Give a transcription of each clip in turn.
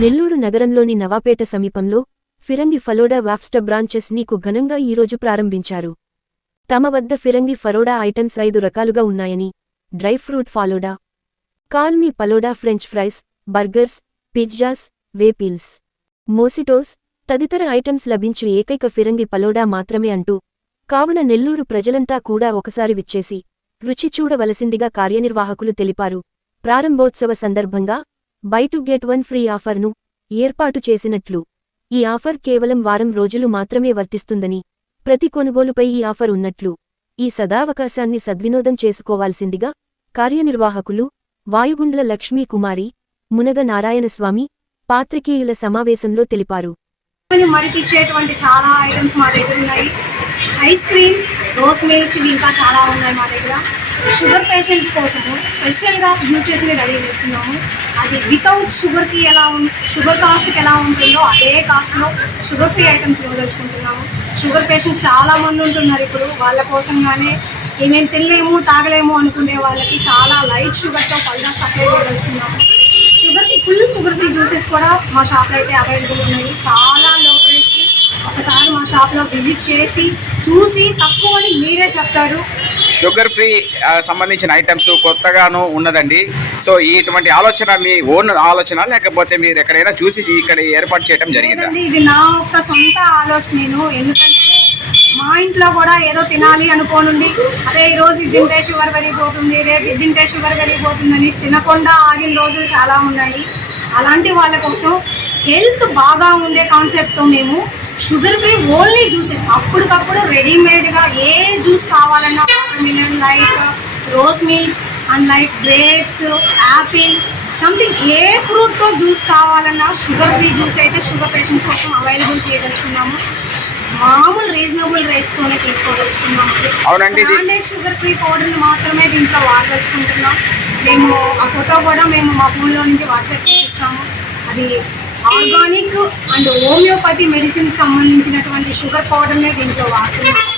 నెల్లూరు నగరంలోని నవాపేట సమీపంలో ఫిరంగి ఫలోడా వాప్స్టర్ బ్రాంచెస్ నీకు ఘనంగా ఈరోజు ప్రారంభించారు. తమ వద్ద ఫిరంగి ఫలోడా ఐటమ్స్ ఐదు రకాలుగా ఉన్నాయని డ్రై ఫ్రూట్ ఫాలోడా కాల్మీ పలోడా ఫ్రెంచ్ ఫ్రైస్ బర్గర్స్ పిజ్జాస్ వేపీల్స్ మోసిటోస్ తదితర ఐటమ్స్ లభించు ఏకైక ఫిరంగి పలోడా మాత్రమే అంటూ కావున నెల్లూరు ప్రజలంతా కూడా ఒకసారి విచ్చేసి రుచి చూడవలసిందిగా కార్యనిర్వాహకులు తెలిపారు. ప్రారంభోత్సవ సందర్భంగా buy two get one free ఆఫర్ను ఏర్పాటు చేసినట్లు. ఈ ఆఫర్ కేవలం వారం రోజులు మాత్రమే వర్తిస్తుందని ప్రతి కొనుగోలుపై ఈ ఆఫర్ ఉన్నట్లు. ఈ సదావకాశాన్ని సద్వినోదం చేసుకోవాల్సిందిగా కార్యనిర్వాహకులు వాయుగుండ్ల లక్ష్మీ కుమారి మునగ నారాయణస్వామి పాత్రికేయుల సమావేశంలో తెలిపారు. మరిపించేటువంటి చాలా ఐటమ్స్ మా దగ్గర ఉన్నాయి. ఐస్ క్రీమ్స్ రోస్ మిల్క్స్ ఇవి ఇంకా చాలా ఉన్నాయి మా దగ్గర. షుగర్ పేషెంట్స్ కోసము స్పెషల్గా జ్యూసెస్ని రెడీ చేస్తున్నాము. అది వితౌట్ షుగర్కి ఎలా ఉం షుగర్ కాస్ట్కి ఎలా ఉంటుందో అదే కాస్ట్లో షుగర్ ఫ్రీ ఐటమ్స్ ఇవ్వదలుచుకుంటున్నాము షుగర్ పేషెంట్ చాలా మంది ఉంటున్నారు ఇప్పుడు. వాళ్ళ కోసంగానే ఏమేమి తినలేము తాగలేము అనుకునే వాళ్ళకి చాలా లైట్ షుగర్తో పళ్ళ సప్లై చేయగలుగుతున్నాము షుగర్కి ఫుల్ షుగర్ ఫ్రీ జ్యూసెస్ కూడా మా షాప్లో అయితే అవైలబుల్ ఉన్నాయి. చాలా లో ప్రైస్కి ఒకసారి మా షాప్లో విజిట్ చేసి చూసి తక్కువ అని మీరే చెప్తారు. షుగర్ ఫ్రీ సంబంధించిన ఐటమ్స్ కొత్తగాను ఉన్నదండి. సో ఇటువంటి ఆలోచన మీ ఓన్ ఆలోచన లేకపోతే మీరు ఎక్కడైనా చూసి ఇక్కడ ఏర్పాటు చేయడం జరిగింది? ఇది నా యొక్క సొంత ఆలోచన ఎందుకంటే మా ఇంట్లో కూడా ఏదో తినాలి అనుకోనుండి అదే ఈ రోజు ఇది తింటే షుగర్ పెరిగిపోతుంది రేపు ఇది తింటే షుగర్ పెరిగిపోతుందని తినకుండా ఆగిన రోజులు చాలా ఉన్నాయి. అలాంటి వాళ్ళ కోసం హెల్త్ బాగా ఉండే కాన్సెప్ట్తో మేము షుగర్ ఫ్రీ ఓన్లీ జ్యూసెస్. అప్పటికప్పుడు రెడీమేడ్గా ఏ జ్యూస్ కావాలన్నా watermelon like rose milk and like grapes apple something. ఏ ఫ్రూట్తో జ్యూస్ కావాలన్నా షుగర్ ఫ్రీ జ్యూస్ అయితే షుగర్ పేషెంట్స్ కోసం అవైలబుల్ చేయదలుచుకున్నాము. మామూలు రీజనబుల్ రేట్స్తోనే తీసుకోదలుచుకున్నాము. బ్రాండెడ్ షుగర్ ఫ్రీ పౌడర్ని మాత్రమే దీంట్లో వాడదలుచుకుంటున్నాం. మేము ఆ ఫోటో కూడా మేము మా ఫోన్లో నుంచి వాట్సాప్ చేపిస్తాము. అది ఆర్గానిక్ అండ్ హోమియోపతి మెడిసిన్కి సంబంధించినటువంటి షుగర్ పౌడర్నే దీంట్లో వాడుతున్నాము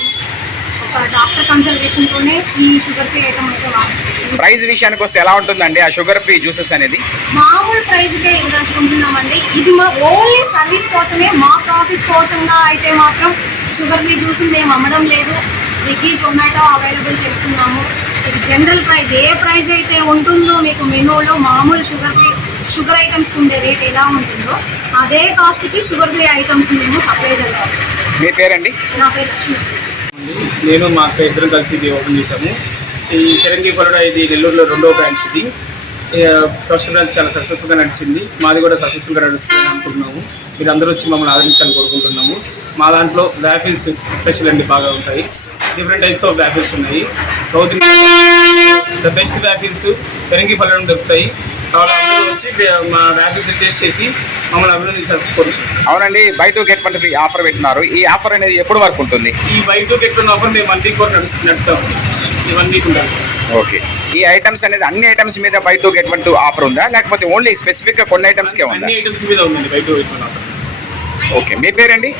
ఒక డాక్టర్ కన్సల్టేషన్తోనే ఈ షుగర్ ఫ్రీ ఐటమ్ అయితే వాడుతున్నాము ప్రైస్ విషయానికి వస్తే ఎలా ఉంటుందండి ఆ షుగర్ ఫ్రీ జ్యూసెస్ అనేది? మామూలు ప్రైస్కే ఇవ్వదలుచుకుంటున్నామండి ఇది మా ఓన్లీ సర్వీస్ కోసమే మా ప్రాఫిట్ కోసంగా అయితే మాత్రం షుగర్ ఫ్రీ జ్యూస్ మేము అమ్మడం లేదు. స్విగ్గీ జొమాటో అవైలబుల్ చేస్తున్నాము. ఇది జనరల్ ప్రైస్. ఏ ప్రైస్ అయితే ఉంటుందో మీకు మెనూలో మామూలు షుగర్ ఫ్రీ షుగర్ ఐటమ్స్కి ఉండే రేట్ ఎలా ఉంటుందో అదే కాస్ట్కి షుగర్ ఫ్రీ ఐటమ్స్ మేము సప్లై చేస్తాం. మీ పేరండి? నా పేరు లక్ష్మి. నేను మా అక్క ఇద్దరం కలిసి ఇది ఓపెన్ చేశాము. ఈ తెలంగి కొరడ ఇది నెల్లూరులో రెండో బ్రాంచ్ ఇది. ఫస్ట్ బ్రాంచ్ చాలా సక్సెస్ఫుల్గా నడిచింది. మాది కూడా సక్సెస్ఫుల్గా నడుస్తుందని అనుకుంటున్నాము. మీరు అందరూ వచ్చి మమ్మల్ని ఆదరించాలని కోరుకుంటున్నాము. మా దాంట్లో వ్యాఫిల్స్ స్పెషల్ అండి బాగా ఉంటాయి. డిఫరెంట్ టైప్స్ ఆఫ్ వ్యాఫిల్స్ ఉన్నాయి. సౌత్ ద బెస్ట్ వ్యాఫిల్స్ పెరంగి పళ్ళను దొరుకుతాయి. కాబట్టి అందరూ వచ్చి మా వ్యాఫిల్స్ టేస్ట్ చేసి మమ్మల్ని అవునండి buy two get one free offer పెట్టినారు. ఈ ఆఫర్ అనేది ఎప్పుడు వరకు ఉంటుంది? ఈ బైక్ టు గెట్ ఆఫర్ మేము వన్ వీక్ నడుపుతాం ఈ వన్ వీక్ ఓకే. ఈ ఐటమ్స్ అనేది అన్ని ఐటమ్స్ మీద buy two get one two offer ఉందా? లేకపోతే ఓన్లీ స్పెసిఫిక్గా కొన్ని ఐటమ్స్ కే ఉందా? అన్ని ఐటమ్స్ మీద ఉందండి buy two get offer okay. మీ పేరండి?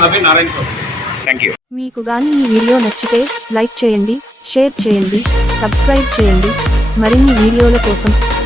నా పేరు నారాయణ స్వామి. థ్యాంక్ యూ మీకు గాని ఈ వీడియో నచ్చితే లైక్ చేయండి షేర్ చేయండి సబ్స్క్రైబ్ చేయండి. మరిన్ని వీడియోల కోసం